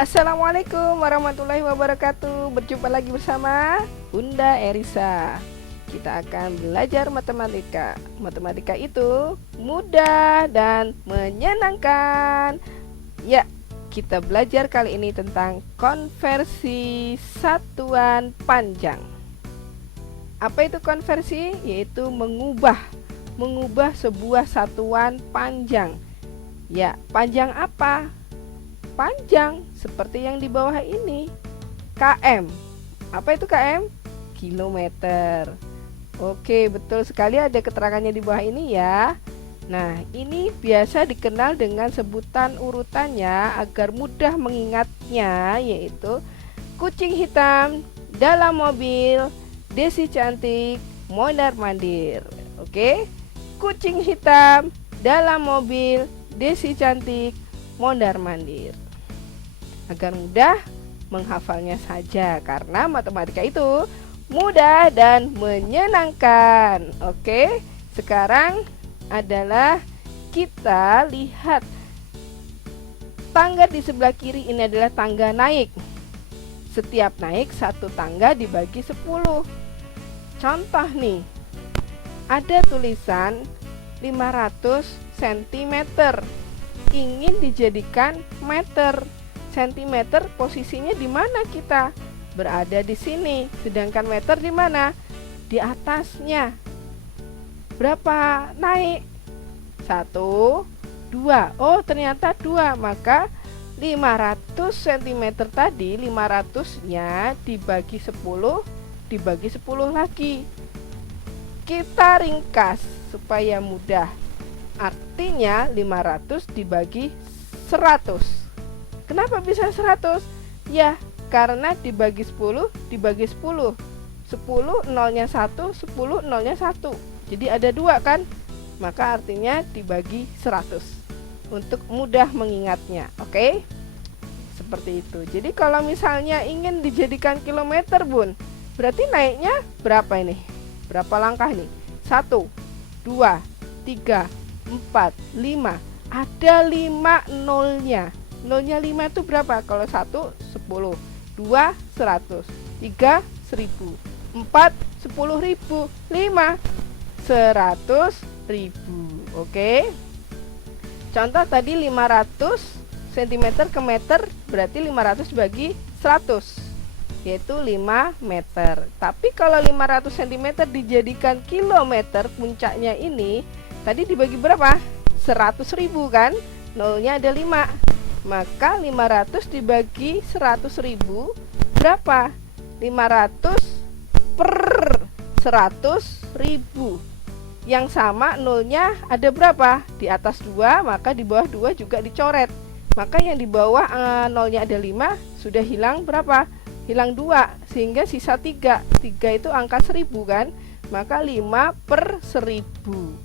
Assalamualaikum warahmatullahi wabarakatuh. Berjumpa lagi bersama Bunda Erisa. Kita akan belajar matematika. Matematika itu mudah dan menyenangkan. Ya, kita belajar kali ini tentang konversi satuan panjang. Apa itu konversi? Yaitu mengubah sebuah satuan panjang. Ya, panjang apa? Panjang seperti yang di bawah ini, km. Apa itu km? Kilometer. Oke, betul sekali, ada keterangannya di bawah ini ya. Nah, ini biasa dikenal dengan sebutan urutannya agar mudah mengingatnya, yaitu kucing hitam dalam mobil, Desi cantik, mondar mandir. Oke, kucing hitam dalam mobil, Desi cantik, mondar mandir. Agar mudah menghafalnya saja, karena matematika itu mudah dan menyenangkan. Oke, sekarang adalah kita lihat tangga di sebelah kiri. Ini adalah tangga naik. Setiap naik satu tangga dibagi 10. Contoh nih, ada tulisan 500 cm, ingin dijadikan meter. Sentimeter posisinya di mana kita? Berada di sini. Sedangkan meter di mana? Di atasnya. Berapa naik? 1, 2. Oh, ternyata 2. Maka 500 cm tadi, 500-nya dibagi 10, dibagi 10 lagi. Kita ringkas supaya mudah. Artinya 500 dibagi 100. Kenapa bisa 100? Ya, karena dibagi 10 dibagi 10. 10 nolnya 1, 10 nolnya 1. Jadi ada 2 kan? Maka artinya dibagi 100. Untuk mudah mengingatnya, oke? Seperti itu. Jadi kalau misalnya ingin dijadikan kilometer, Bun, berarti naiknya berapa ini? Berapa langkah nih? 1, 2, 3, 4, 5. Ada 5 nolnya. Nolnya 5 itu berapa? Kalau 1, 10, 2, 100, 3, 1000, 4, 10.000, 5, 100.000. Oke. Contoh tadi 500 cm ke meter, berarti 500 bagi 100, yaitu 5 meter. Tapi kalau 500 cm dijadikan kilometer, puncaknya ini tadi dibagi berapa? 100.000 kan? Nolnya ada 5. Maka 500 dibagi 100.000 berapa? 500 per 100.000. Yang sama nolnya ada berapa? Di atas 2, maka di bawah 2 juga dicoret. Maka yang di bawah nolnya ada 5, sudah hilang berapa? Hilang 2, sehingga sisa 3. 3 itu angka 1000 kan? Maka 5 per 1000.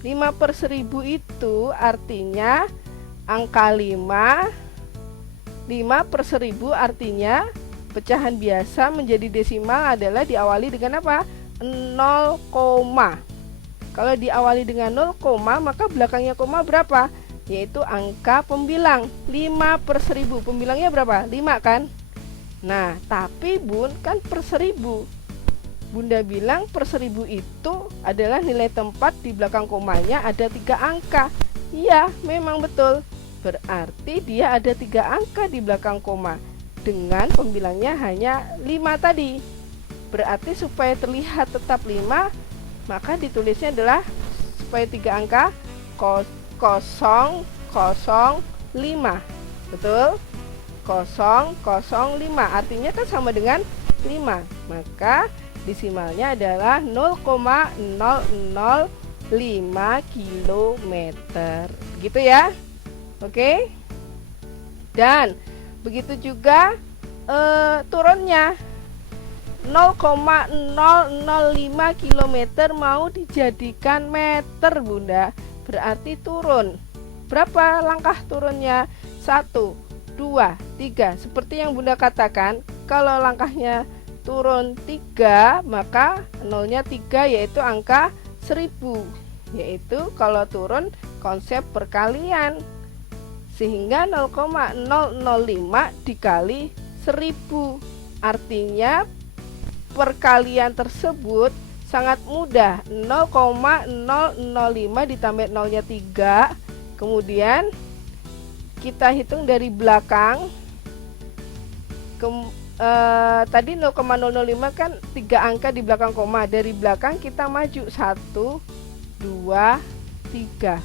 5 per 1000 itu artinya angka 5. 5 per 1000 artinya pecahan biasa menjadi desimal adalah diawali dengan apa? 0, kalau diawali dengan 0, maka belakangnya koma berapa? Yaitu angka pembilang. 5 per 1000, pembilangnya berapa? 5 kan? Nah, tapi Bun, kan per 1000. Bunda bilang per 1000 itu adalah nilai tempat di belakang komanya ada 3 angka. Iya, memang betul. Berarti dia ada 3 angka di belakang koma dengan pembilangnya hanya 5 tadi. Berarti supaya terlihat tetap 5, maka ditulisnya adalah supaya 3 angka 005. Betul? 005 artinya kan sama dengan 5. Maka desimalnya adalah 0,005 kilometer. Gitu ya. Oke. Dan begitu juga turunnya 0,005 km mau dijadikan meter, Bunda. Berarti turun. Berapa langkah turunnya? 1, 2, 3. Seperti yang Bunda katakan, kalau langkahnya turun 3, maka nolnya 3, yaitu angka 1000. Yaitu kalau turun konsep perkalian. sehingga 0,005 dikali 1000. Artinya perkalian tersebut sangat mudah. 0,005 ditambah nolnya 3. Kemudian kita hitung dari belakang. Tadi 0,005 kan 3 angka di belakang koma. Dari belakang kita maju 1, 2, 3.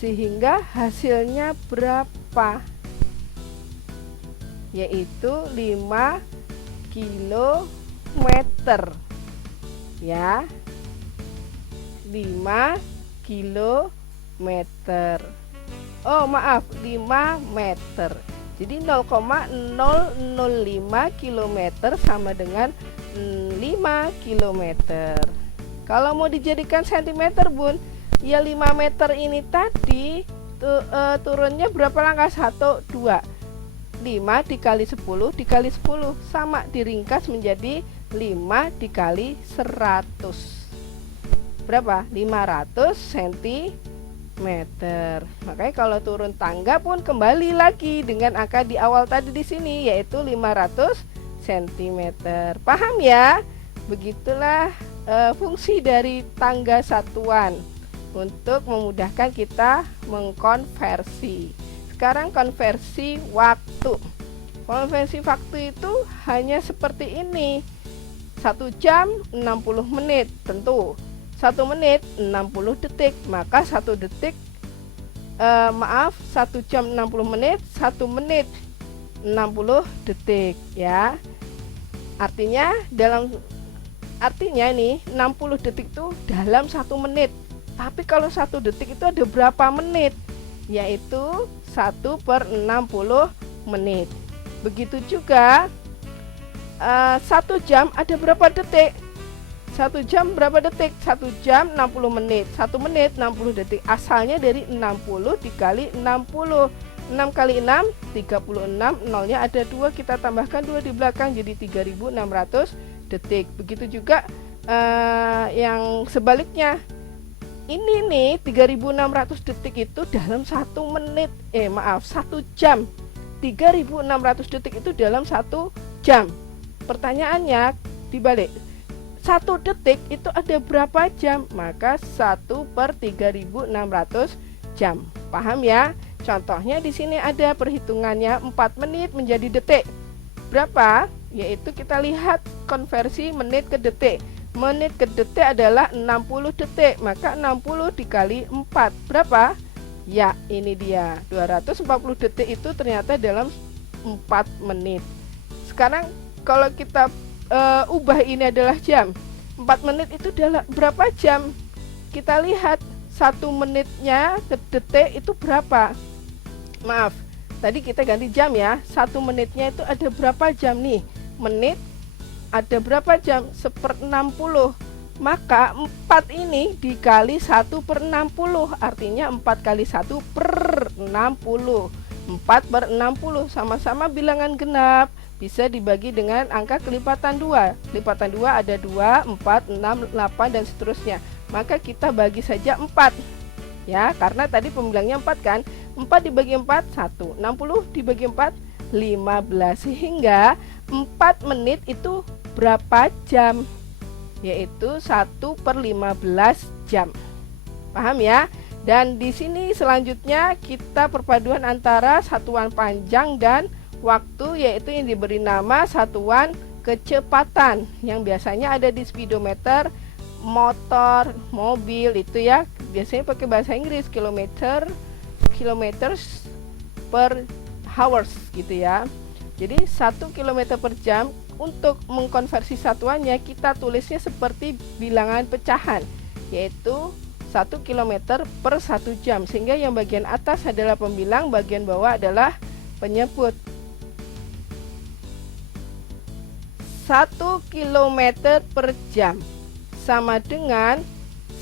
Sehingga hasilnya berapa? Yaitu 5 kilometer. Ya. 5 kilometer. Oh, maaf, 5 meter. Jadi 0,005 kilometer sama dengan 5 kilometer. Kalau mau dijadikan sentimeter, Bun, ya 5 meter ini tadi turunnya berapa langkah? 1, 2. 5 dikali 10 dikali 10 sama, diringkas menjadi 5 dikali 100. Berapa? 500 cm. Makanya kalau turun tangga pun kembali lagi dengan angka di awal tadi di sini, yaitu 500 cm. Paham ya? Begitulah fungsi dari tangga satuan untuk memudahkan kita mengkonversi. Sekarang konversi waktu. Konversi waktu itu hanya seperti ini. 1 jam 60 menit, tentu 1 menit 60 detik, maka 1 detik 1 jam 60 menit, 1 menit 60 detik ya. Artinya nih 60 detik itu dalam 1 menit. Tapi kalau 1 detik itu ada berapa menit? Yaitu 1/60 menit. Begitu juga 1 jam ada berapa detik? 1 jam berapa detik? 1 jam 60 menit. 1 menit 60 detik. Asalnya dari 60 dikali 60. 6 kali 6 36. Nolnya ada 2, kita tambahkan 2 di belakang jadi 3600 detik. Begitu juga yang sebaliknya. Ini nih 3600 detik itu dalam 1 menit. 1 jam. 3600 detik itu dalam 1 jam. Pertanyaannya dibalik. 1 detik itu ada berapa jam? Maka 1/3600 jam. Paham ya? Contohnya di sini ada perhitungannya 4 menit menjadi detik. Berapa? Yaitu kita lihat konversi menit ke detik. Menit ke detik adalah 60 detik, maka 60 dikali 4 berapa? Ya, ini dia 240 detik itu ternyata dalam 4 menit. Sekarang kalau kita ubah ini adalah jam, 4 menit itu adalah berapa jam? Kita lihat 1 menitnya ke detik itu berapa? Maaf, tadi kita ganti jam ya. 1 menitnya itu ada berapa jam nih? Menit ada berapa jam? 1/60. Maka 4 ini dikali 1/60, artinya 4 kali 1/60. 4/60 sama-sama bilangan genap, bisa dibagi dengan angka kelipatan 2. Kelipatan 2 ada 2, 4, 6, 8 dan seterusnya. Maka kita bagi saja 4. Ya, karena tadi pembilangnya 4 kan. 4 dibagi 4 1, 60 dibagi 4 15. Sehingga 4 menit itu berapa jam? Yaitu 1/15 jam. Paham ya? Dan di sini selanjutnya kita perpaduan antara satuan panjang dan waktu, yaitu yang diberi nama satuan kecepatan yang biasanya ada di speedometer motor, mobil itu ya. Biasanya pakai bahasa Inggris kilometers per hours gitu ya. Jadi 1 km per jam. Untuk mengkonversi satuannya kita tulisnya seperti bilangan pecahan, yaitu 1 km per 1 jam, sehingga yang bagian atas adalah pembilang, bagian bawah adalah penyebut. 1 km per jam sama dengan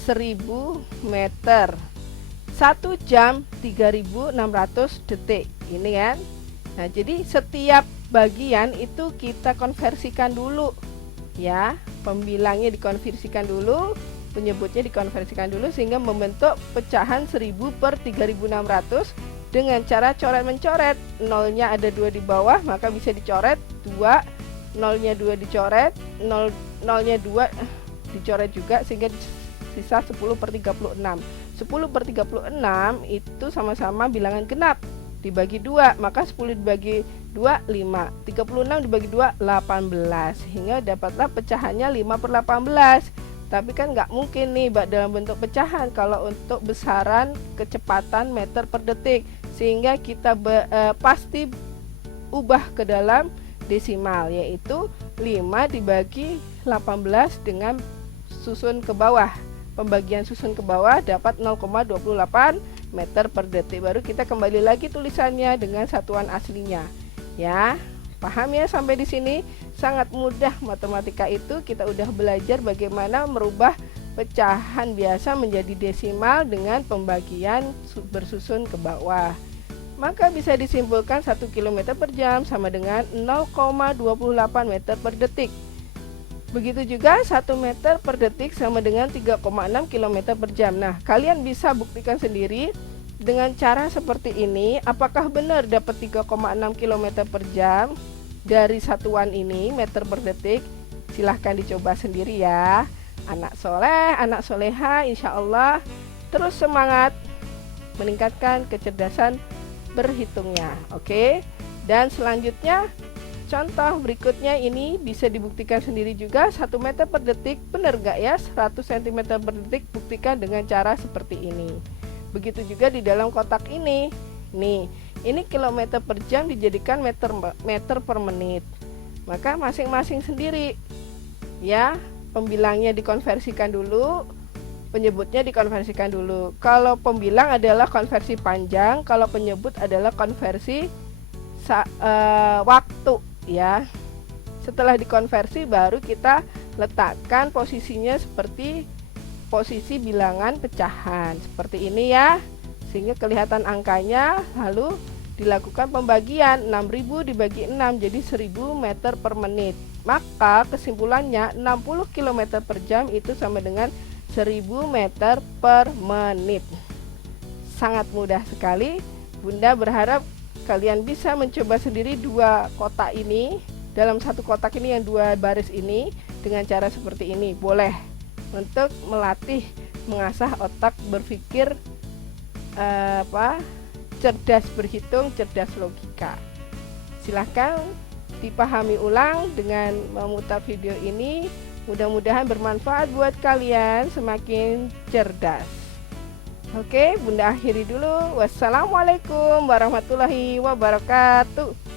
1000 meter. 1 jam 3600 detik. Ini kan. Nah, jadi setiap bagian itu kita konversikan dulu ya. Pembilangnya dikonversikan dulu, penyebutnya dikonversikan dulu sehingga membentuk pecahan 1000/3600 dengan cara coret-mencoret. Nolnya ada 2 di bawah, maka bisa dicoret 2, nolnya 2 dicoret, nolnya 2 dicoret juga, sehingga sisa 10/36. 10/36 itu sama-sama bilangan genap, dibagi 2, maka 10 dibagi 2, 5. 36 dibagi 2, 18. Sehingga dapatlah pecahannya 5/18. Tapi kan nggak mungkin nih dalam bentuk pecahan kalau untuk besaran kecepatan meter per detik, sehingga kita pasti ubah ke dalam desimal, yaitu 5 dibagi 18 dengan susun ke bawah. Pembagian susun ke bawah dapat 0,28 meter per detik. Baru kita kembali lagi tulisannya dengan satuan aslinya. Ya, paham ya sampai di sini? Sangat mudah matematika itu. Kita udah belajar bagaimana merubah pecahan biasa menjadi desimal dengan pembagian bersusun ke bawah. Maka bisa disimpulkan 1 km per jam sama dengan 0,28 meter per detik. Begitu juga 1 meter per detik sama dengan 3,6 km per jam. Nah, kalian bisa buktikan sendiri dengan cara seperti ini. Apakah benar dapat 3,6 km per jam dari satuan ini, meter per detik? Silahkan dicoba sendiri ya. Anak soleh, anak soleha, insya Allah terus semangat meningkatkan kecerdasan berhitungnya. Oke. Dan selanjutnya, contoh berikutnya ini bisa dibuktikan sendiri juga. 1 meter per detik, benar gak ya? 100 cm per detik, buktikan dengan cara seperti ini. Begitu juga di dalam kotak ini. Nih, ini kilometer per jam dijadikan meter per menit. Maka masing-masing sendiri. Ya, pembilangnya dikonversikan dulu, penyebutnya dikonversikan dulu. Kalau pembilang adalah konversi panjang, kalau penyebut adalah konversi waktu, ya. Setelah dikonversi baru kita letakkan posisinya seperti posisi bilangan pecahan seperti ini ya, sehingga kelihatan angkanya. Lalu dilakukan pembagian, 6000 dibagi 6 jadi 1000 meter per menit. Maka kesimpulannya 60 km per jam itu sama dengan 1000 meter per menit. Sangat mudah sekali. Bunda berharap kalian bisa mencoba sendiri 2 kotak ini. Dalam 1 kotak ini yang 2 baris ini dengan cara seperti ini. Boleh untuk melatih, mengasah otak berpikir cerdas berhitung, cerdas logika. Silahkan dipahami ulang dengan memutar video ini. Mudah-mudahan bermanfaat buat kalian, semakin cerdas. Oke, Bunda akhiri dulu. Wassalamualaikum warahmatullahi wabarakatuh.